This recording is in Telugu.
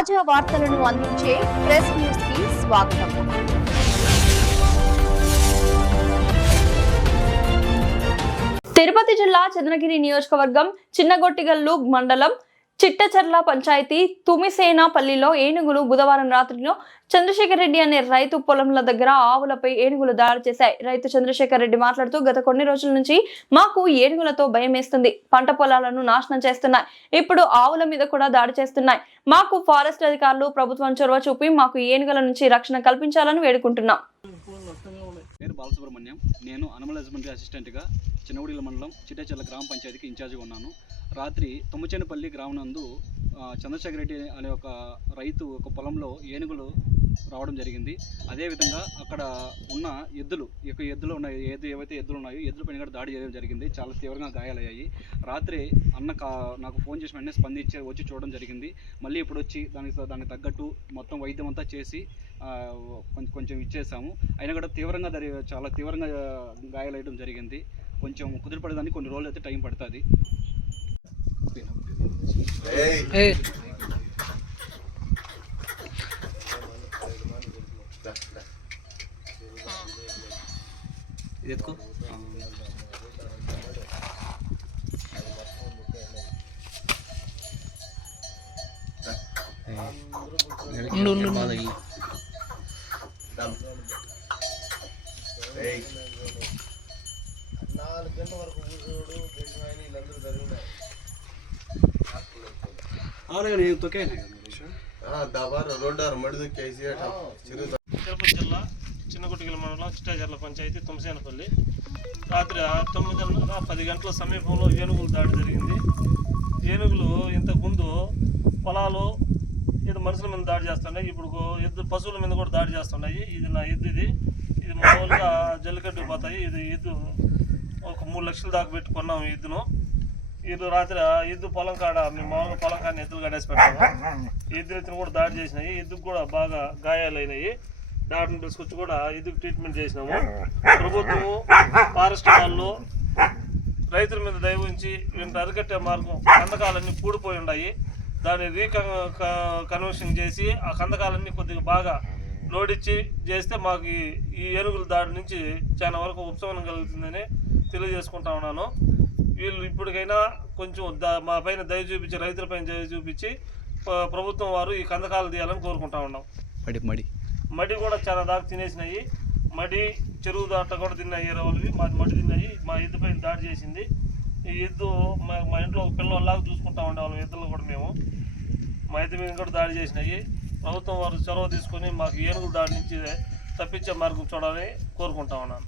తాజా వార్తలను అందించే ప్రెస్ న్యూస్కి స్వాగతం. తిరుపతి జిల్లా చంద్రగిరి నియోజకవర్గం చిన్నగొట్టిగల్లు మండలం చిట్టచర్ల పంచాయతీ తుమిసేనాపల్లిలో ఏనుగులు బుధవారం రాత్రిలో చంద్రశేఖర్ రెడ్డి అనే రైతు పొలంల దగ్గర ఆవులపై ఏనుగులు దాడి చేశాయి. రైతు చంద్రశేఖర్ రెడ్డి మాట్లాడుతూ గత కొన్ని రోజుల నుంచి మాకు ఏనుగులతో భయం వేస్తుంది. పంట పొలాలను నాశనం చేస్తున్నాయి. ఇప్పుడు ఆవుల మీద కూడా దాడి చేస్తున్నాయి. మాకు ఫారెస్ట్ అధికారులు ప్రభుత్వం చొరవ చూపి మాకు ఏనుగుల నుంచి రక్షణ కల్పించాలని వేడుకుంటున్నాం. పేరు బాలసుబ్రహ్మణ్యం. నేను అనిమల్ హస్బెండరీ అసిస్టెంట్గా చిన్నగుడిల మండలం చిట్టచర్ల గ్రామ పంచాయతీకి ఇన్ఛార్జిగా ఉన్నాను. రాత్రి తుమ్మచేనపల్లి గ్రామనందు చంద్రశేఖర్ రెడ్డి అనే ఒక రైతు ఒక పొలంలో ఏనుగులు రావడం జరిగింది. అదేవిధంగా అక్కడ ఉన్న ఎద్దులు ఈ యొక్క ఎద్దులు ఉన్నాయి ఏది ఏవైతే ఎద్దులు ఉన్నాయో ఎద్దుల పైన కూడా దాడి చేయడం జరిగింది. చాలా తీవ్రంగా గాయాలయ్యాయి. రాత్రి అన్న కా నాకు ఫోన్ చేసి వెంటనే స్పందించి వచ్చి చూడడం జరిగింది. మళ్ళీ ఇప్పుడు వచ్చి దానికి దానికి తగ్గట్టు మొత్తం వైద్యం అంతా చేసి కొంచెం కొంచెం ఇచ్చేసాము. అయినా కూడా తీవ్రంగా దరి చాలా తీవ్రంగా గాయాలయ్యడం జరిగింది. కొంచెం కుదిరిపడడానికి కొన్ని రోజులు అయితే టైం పడుతుంది. ఇది ఎత్తుకో ఉండు ఉండు అలాగే నేను తొక్కే దబారు రోడ్డారు మడిదొక్కేసి చిరు తిరుపతి జిల్లా చిన్నగుట్టిగల మండలం చిట్టాజర్ల పంచాయతీ తుమ్మసేనపల్లి. రాత్రి తొమ్మిదిన్నర పది గంటల సమీపంలో ఏనుగులు దాడి జరిగింది. ఏనుగులు ఇంతకుముందు పొలాలు ఇది మనుషుల మీద దాడి చేస్తున్నాయి. ఇప్పుడు ఎద్దు పశువుల మీద కూడా దాడి చేస్తున్నాయి. ఇది నా ఎద్దు ఇది. ఇది మామూలుగా జల్లికట్టు పోతాయి. ఇది ఎద్దు ఒక మూడు లక్షల దాకా పెట్టి కొన్నాము ఈ ఎద్దును. వీళ్ళు రాత్రి ఇద్దు పొలం కాడ మేము మామూలు పొలం కాడ ఎద్దులు కడేసి పెట్టాము ఎద్దు ఎత్తును కూడా దాడి చేసినాయి. ఇద్దుకు కూడా బాగా గాయాలైనాయి. డాక్టర్ని తీసుకొచ్చి కూడా ఇద్దుకు ట్రీట్మెంట్ చేసినాము. ప్రభుత్వము ఫారెస్ట్ వాళ్ళు రైతుల మీద దయ ఉంచి వీళ్ళని అరికట్టే మార్గం కందకాలన్నీ పూడిపోయి ఉన్నాయి దాన్ని రీకన్వర్షన్ చేసి ఆ కందకాలన్నీ కొద్దిగా బాగా లోడిచ్చి చేస్తే మాకు ఈ- ఈ ఏనుగుల దాడి నుంచి చాలా వరకు ఉపశమనం కలుగుతుందని తెలియజేసుకుంటా ఉన్నాను. వీళ్ళు ఇప్పటికైనా కొంచెం ద మా పైన దయ చూపించి రైతుల పైన దయ చూపించి ప్రభుత్వం వారు ఈ కందకాలు తీయాలని కోరుకుంటా ఉన్నాం. మడి మడి. మడి కూడా చాలా దాకా తినేసినాయి. మడి చెరువు దాట కూడా తిన్నాయి ఎరవలివి మాది మడి తిన్నాయి. మా ఎద్దు పైన దాడి చేసింది. ఈ ఎద్దు మా మా ఇంట్లో ఒక పిల్లలాగా చూసుకుంటా ఉండేవాళ్ళం ఎద్దులు కూడా మేము. మా ఎద్దు మీద కూడా దాడి చేసినాయి. ప్రభుత్వం వారు చొరవ తీసుకొని మాకు ఏనుగుల దాడి నుంచి తప్పించే మార్గం చూడాలని కోరుకుంటా ఉన్నాను